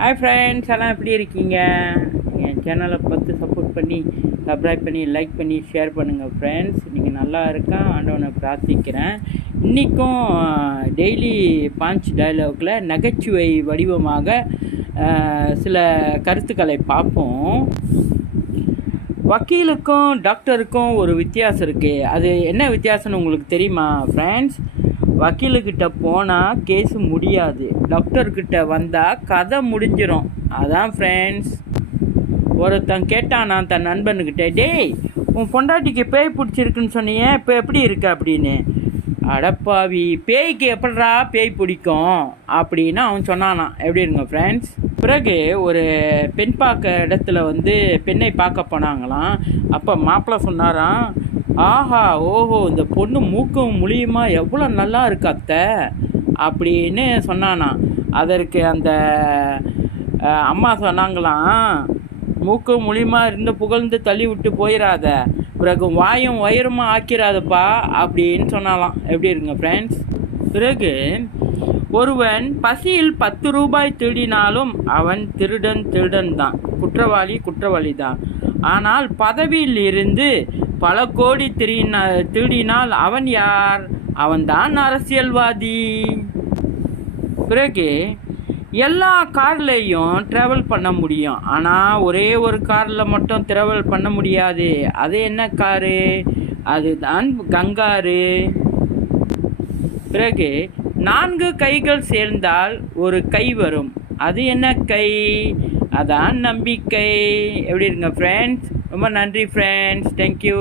Hi friends, எல்லாம் எப்படி இருக்கீங்க? என் சேனலை பார்த்து சப்போர்ட் பண்ணி சப்ஸ்கிரைப் பண்ணி லைக் பண்ணி ஷேர் பண்ணுங்கள் ஃப்ரெண்ட்ஸ். நீங்கள் நல்லா இருக்கா ஆண்டவனை பிரார்த்திக்கிறேன். இன்றைக்கும் டெய்லி பாஞ்ச் டயலாகில் நகைச்சுவை வடிவமாக சில கருத்துக்களை பார்ப்போம். வக்கீலுக்கும் டாக்டருக்கும் ஒரு வித்தியாசம் இருக்குது. அது என்ன வித்தியாசம்னு உங்களுக்கு தெரியுமா ஃப்ரெண்ட்ஸ்? வக்கீலுக்கிட்ட போனால் கேஸு முடியாது, டாக்டர்கிட்ட வந்தால் கதை முடிஞ்சிடும். அதான் ஃப்ரெண்ட்ஸ். ஒருத்தன் கேட்டான் நான் தன் நண்பனுக்கிட்ட, டேய் உன் பொண்டாட்டிக்கு பேய் பிடிச்சிருக்குன்னு சொன்னியே, இப்போ எப்படி இருக்கு அப்படின்னு. அடப்பாவி, பேய்க்கு எப்படா பேய் பிடிக்கும் அப்படின்னு அவன் சொன்னானான். எப்படி இருங்க ஃப்ரெண்ட்ஸ்? பிறகு ஒரு பெண் பார்க்க இடத்துல பெண்ணை பார்க்க போனாங்களாம். அப்போ மாப்பிள்ளை சொன்னாராம், ஆஹா ஓஹோ, இந்த பொண்ணு மூக்கும் முழியுமா எவ்வளோ நல்லா இருக்கு அத்தை அப்படின்னு சொன்னானாம். அதற்கு அந்த அம்மா சொன்னாங்களாம், மூக்கு முழியுமா இருந்து புகழ்ந்து தள்ளி விட்டு போயிடாத, பிறகு வாயும் வயிறுமா ஆக்கிறாதப்பா அப்படின்னு சொன்னாலாம். எப்படி இருக்குங்க ஃப்ரெண்ட்ஸ்? பிறகு ஒருவன் பசியில் 10 ரூபாய் திருடினாலும் அவன் திருடன் தான், குற்றவாளி தான். ஆனால் பதவியில் இருந்து பல கோடி திருடினால் அவன் யார்? அவன்தான் அரசியல்வாதி. பிறகு எல்லா கார்லையும் ட்ராவல் பண்ண முடியும், ஆனால் ஒரே ஒரு காரில் மட்டும் ட்ராவல் பண்ண முடியாது. அது என்ன காரு? அதுதான் கங்காரு. பிறகு 4 கைகள் சேர்ந்தால் ஒரு கை வரும். அது என்ன கை? அதான் நம்பிக்கை. எப்படி இருங்க ஃப்ரெண்ட்ஸ்? ரொம்ப நன்றி ஃப்ரெண்ட்ஸ். தேங்க்யூ.